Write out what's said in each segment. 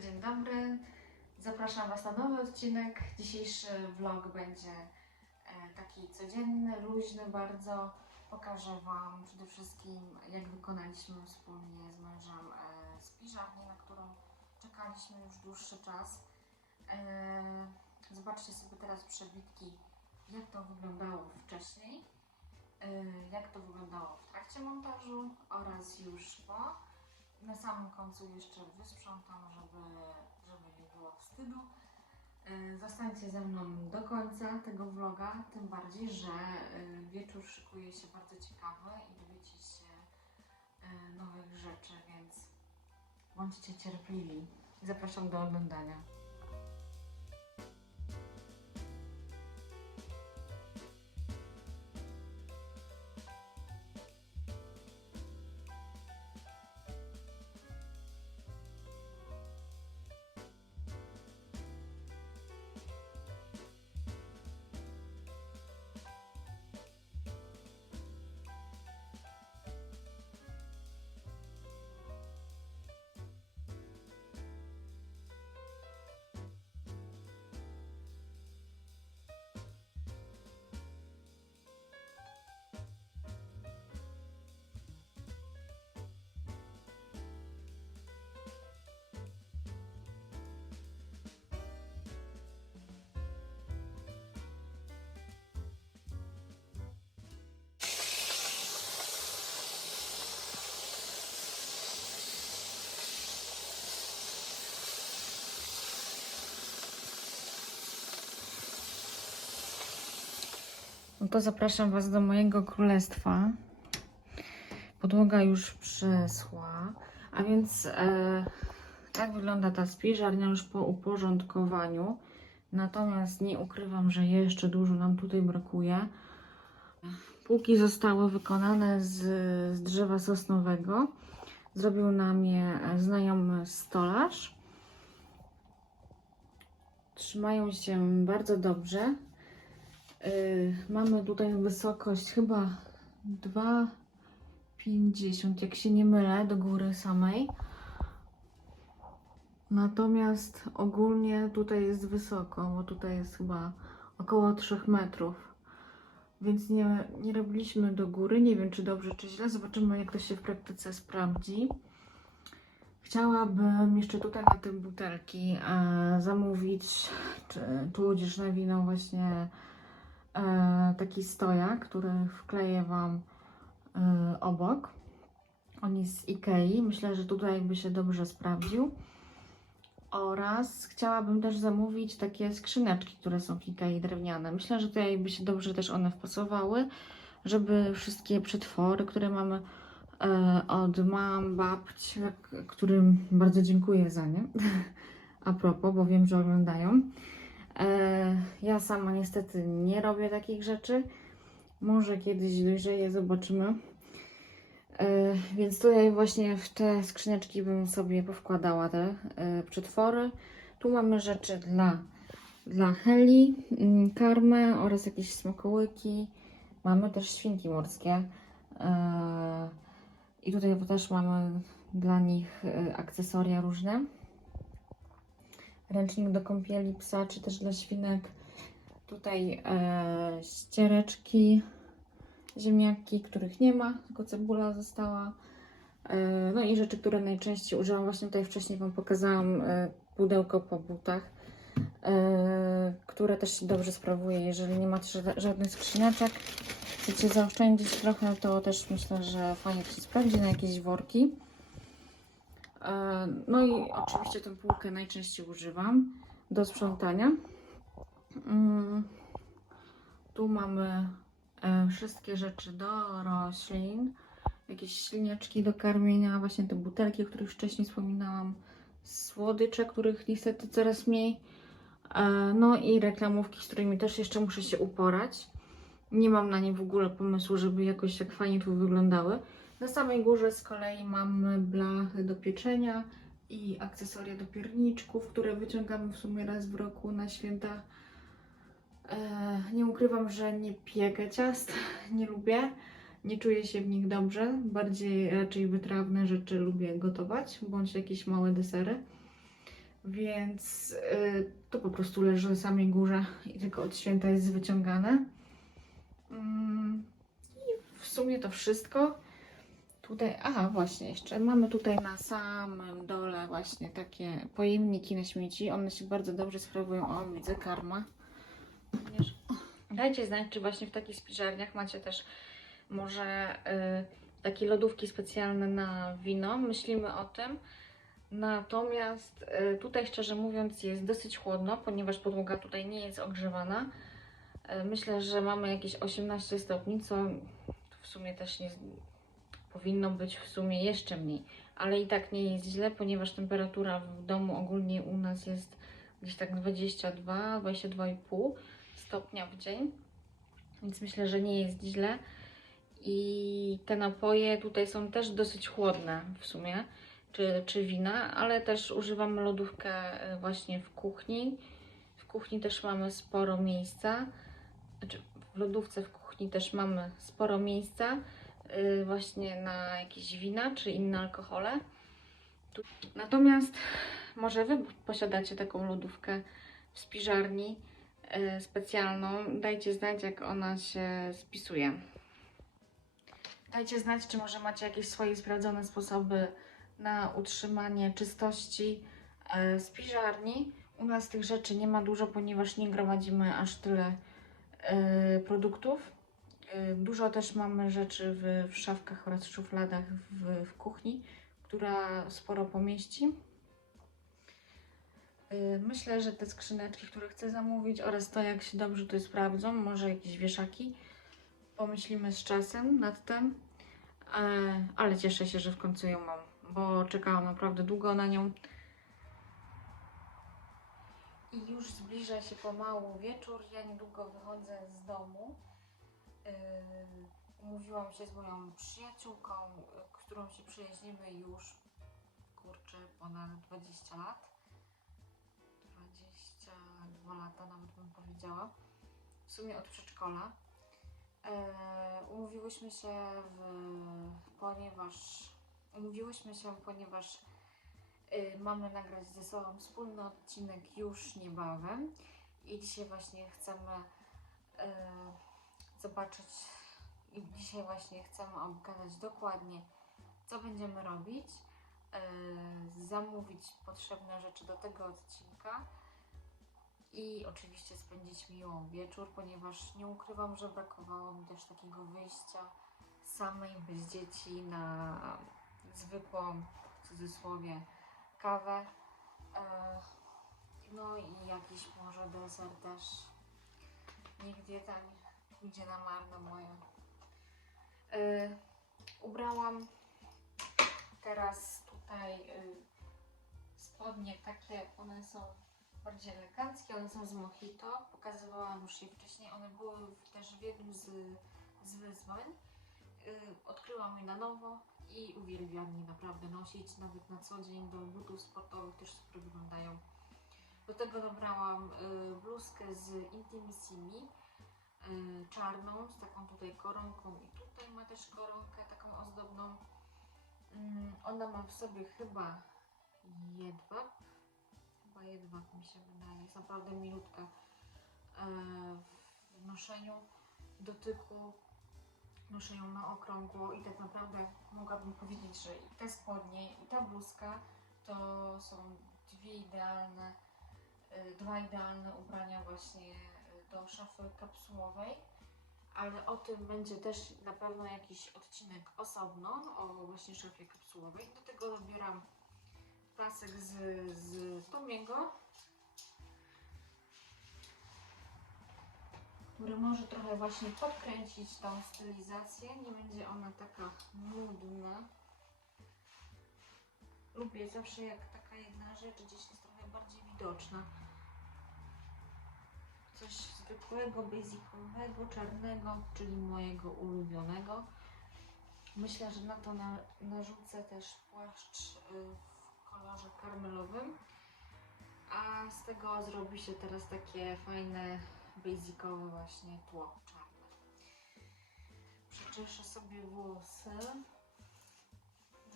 dzień dobry. Zapraszam Was na nowy odcinek. Dzisiejszy vlog będzie e, taki codzienny, luźny bardzo. Pokażę Wam przede wszystkim, jak wykonaliśmy wspólnie z mężem e, spiżarnię, na którą czekaliśmy już dłuższy czas. E, Zobaczcie sobie teraz przebitki, jak to wyglądało wcześniej, jak to wyglądało w trakcie montażu oraz już po. Na samym końcu jeszcze wysprzątam, żeby, żeby nie było wstydu. E, Zostańcie ze mną do końca tego vloga, tym bardziej, że e, wieczór szykuje się bardzo ciekawy i dowiecie się e, nowych rzeczy, więc bądźcie cierpliwi. Zapraszam do oglądania. No to zapraszam Was do mojego królestwa. Podłoga już przeschła, a więc e, tak wygląda ta spiżarnia już po uporządkowaniu. Natomiast nie ukrywam, że jeszcze dużo nam tutaj brakuje. Półki zostały wykonane z, z drzewa sosnowego. Zrobił nam je znajomy stolarz. Trzymają się bardzo dobrze. Yy, mamy tutaj wysokość chyba 2,50, jak się nie mylę, do góry samej. Natomiast ogólnie tutaj jest wysoko, bo tutaj jest chyba około 3 metrów. Więc nie, nie robiliśmy do góry. Nie wiem, czy dobrze, czy źle. Zobaczymy, jak to się w praktyce sprawdzi. Chciałabym jeszcze tutaj na te butelki e, zamówić, czy tudzież na wino właśnie taki stojak, który wkleję Wam e, obok. On jest z Ikei. Myślę, że tutaj by się dobrze sprawdził. Oraz chciałabym też zamówić takie skrzyneczki, które są w Ikei drewniane. Myślę, że tutaj by się dobrze też one wpasowały, żeby wszystkie przetwory, które mamy e, od mam, jak- którym bardzo dziękuję za nie. A propos, bo wiem, że oglądają. E, ja sama niestety nie robię takich rzeczy. Może kiedyś dojrzeję, zobaczymy. E, więc tutaj właśnie w te skrzyneczki bym sobie powkładała te e, przetwory. Tu mamy rzeczy dla, dla Heli, mm, karmę oraz jakieś smakołyki. Mamy też świnki morskie. I tutaj też mamy dla nich akcesoria różne ręcznik do kąpieli psa, czy też dla świnek. Tutaj e, ściereczki, ziemniaki, których nie ma, tylko cebula została. E, no i rzeczy, które najczęściej używam. Właśnie tutaj wcześniej Wam pokazałam e, pudełko po butach, e, które też się dobrze sprawuje. Jeżeli nie macie ża- żadnych skrzyneczek, chcecie zaoszczędzić trochę, to też myślę, że fajnie to się sprawdzi na jakieś worki. E, No i oczywiście tę półkę najczęściej używam do sprzątania. Mm, Tu mamy e, wszystkie rzeczy do roślin, jakieś śliniaczki do karmienia, właśnie te butelki, o których wcześniej wspominałam, słodycze, których niestety coraz mniej. E, No i reklamówki, z którymi też jeszcze muszę się uporać. Nie mam na nie w ogóle pomysłu, żeby jakoś tak fajnie tu wyglądały. Na samej górze z kolei mamy blachy do pieczenia i akcesoria do pierniczków, które wyciągamy w sumie raz w roku na święta. E, nie ukrywam, że nie piekę ciast, nie lubię, nie czuję się w nich dobrze. Bardziej raczej wytrawne rzeczy lubię gotować, bądź jakieś małe desery. Więc y, to po prostu leży na samej górze i tylko od święta jest wyciągane. Mm, I w sumie to wszystko. Tutaj, aha, właśnie, jeszcze mamy tutaj na samym dole właśnie takie pojemniki na śmieci. One się bardzo dobrze sprawują. O, widzę karma. Dajcie znać, czy właśnie w takich spiżarniach macie też może y, takie lodówki specjalne na wino. Myślimy o tym. Natomiast y, tutaj szczerze mówiąc jest dosyć chłodno, ponieważ podłoga tutaj nie jest ogrzewana. Y, Myślę, że mamy jakieś 18 stopni, co w sumie też nie powinno być w sumie jeszcze mniej, ale i tak nie jest źle, ponieważ temperatura w domu ogólnie u nas jest gdzieś tak 22, 22,5 stopnia w dzień, więc myślę, że nie jest źle. I te napoje tutaj są też dosyć chłodne w sumie, czy, czy wina, ale też używamy lodówkę y, właśnie w kuchni. W kuchni też mamy sporo miejsca, znaczy w lodówce w kuchni też mamy sporo miejsca właśnie na jakieś wina czy inne alkohole. Natomiast może Wy posiadacie taką lodówkę w spiżarni y, specjalną. Dajcie znać, jak ona się spisuje. Dajcie znać, czy może macie jakieś swoje sprawdzone sposoby na utrzymanie czystości y, spiżarni. U nas tych rzeczy nie ma dużo, ponieważ nie gromadzimy aż tyle y, produktów. Y, Dużo też mamy rzeczy w, w szafkach oraz szufladach w, w kuchni, która sporo pomieści. Y, Myślę, że te skrzyneczki, które chcę zamówić oraz to, jak się dobrze tutaj sprawdzą, może jakieś wieszaki, pomyślimy z czasem nad tym. E, Ale cieszę się, że w końcu ją mam, bo czekałam naprawdę długo na nią. I już zbliża się pomału wieczór. Ja niedługo wychodzę z domu. Yy, umówiłam się z moją przyjaciółką, yy, którą się przyjaźnimy już kurczę ponad 20 lat. 22 lata nawet bym powiedziała. W sumie od przedszkola. Yy, umówiłyśmy się w, ponieważ umówiłyśmy się, ponieważ yy, mamy nagrać ze sobą wspólny odcinek już niebawem i dzisiaj właśnie chcemy yy, zobaczyć i dzisiaj właśnie chcemy obgadać dokładnie, co będziemy robić, yy, zamówić potrzebne rzeczy do tego odcinka i oczywiście spędzić miło wieczór, ponieważ nie ukrywam, że brakowało mi też takiego wyjścia samej bez dzieci na zwykłą, w cudzysłowie, kawę. Yy, no i jakiś może deser też. Nie pójdzie na marne moje. Yy, ubrałam teraz tutaj yy, spodnie takie, one są bardziej eleganckie, one są z Mojito. Pokazywałam już je wcześniej, one były też w jednym z, z wyzwań. Yy, odkryłam je na nowo i uwielbiam je naprawdę nosić, nawet na co dzień do butów sportowych też super wyglądają. Do tego dobrałam y, bluzkę z Intimissimi, czarną, z taką tutaj koronką i tutaj ma też koronkę taką ozdobną. Mm, ona ma w sobie chyba jedwab, chyba jedwab mi się wydaje, jest naprawdę milutka e, w noszeniu, dotyku. Noszę ją na okrągło i tak naprawdę mogłabym powiedzieć, że i te spodnie i ta bluzka to są dwie idealne y, dwa idealne ubrania właśnie y, do szafy kapsułowej, ale o tym będzie też na pewno jakiś odcinek osobno, o właśnie szafie kapsułowej. Do tego dobieram pasek z, z Tomiego, który może trochę właśnie podkręcić tą stylizację, nie będzie ona taka nudna. Lubię zawsze jak taka jedna rzecz gdzieś jest trochę bardziej widoczna. Coś zwykłego, basicowego, czarnego, czyli mojego ulubionego. Myślę, że na to na, narzucę też płaszcz y, w kolorze karmelowym. A z tego zrobi się teraz takie fajne, basicowe właśnie tło czarne. Przeczeszę sobie włosy.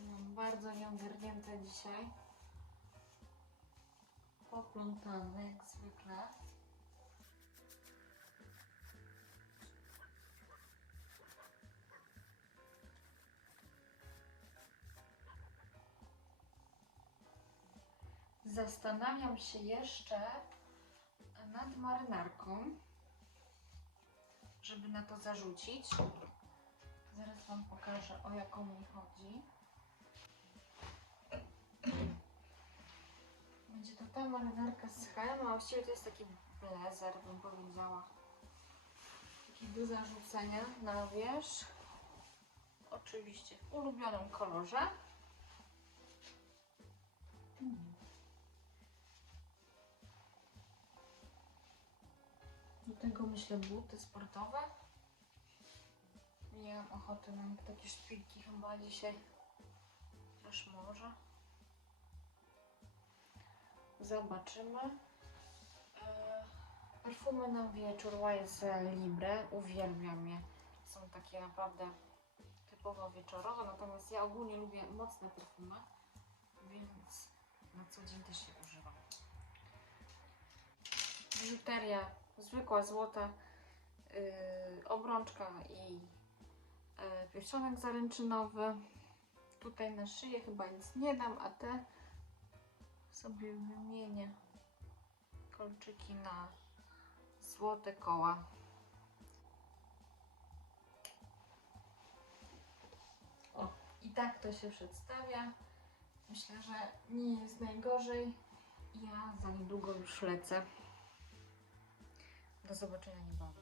Mam bardzo nieogarnięte dzisiaj. poplątane jak zwykle. Zastanawiam się jeszcze nad marynarką, żeby na to zarzucić. Zaraz Wam pokażę, o jaką mi chodzi. Będzie to ta marynarka z HM, a właściwie to jest taki blazer, bym powiedziała. Taki do zarzucenia na wierzch. Oczywiście w ulubionym kolorze. Do tego myślę buty sportowe. Nie mam ochoty na takie szpilki chyba dzisiaj. Chociaż może. Zobaczymy. E, Perfumy na wieczór YSL Libre. Uwielbiam je. Są takie naprawdę typowo wieczorowe. Natomiast ja ogólnie lubię mocne perfumy. Więc na co dzień też je używam. Biżuteria zwykła złota. Yy, obrączka i yy, pierścionek zaręczynowy. Tutaj na szyję chyba nic nie dam, a te sobie wymienię kolczyki na złote koła. O, i tak to się przedstawia. Myślę, że nie jest najgorzej. Ja za niedługo już lecę. Do zobaczenia niebawem.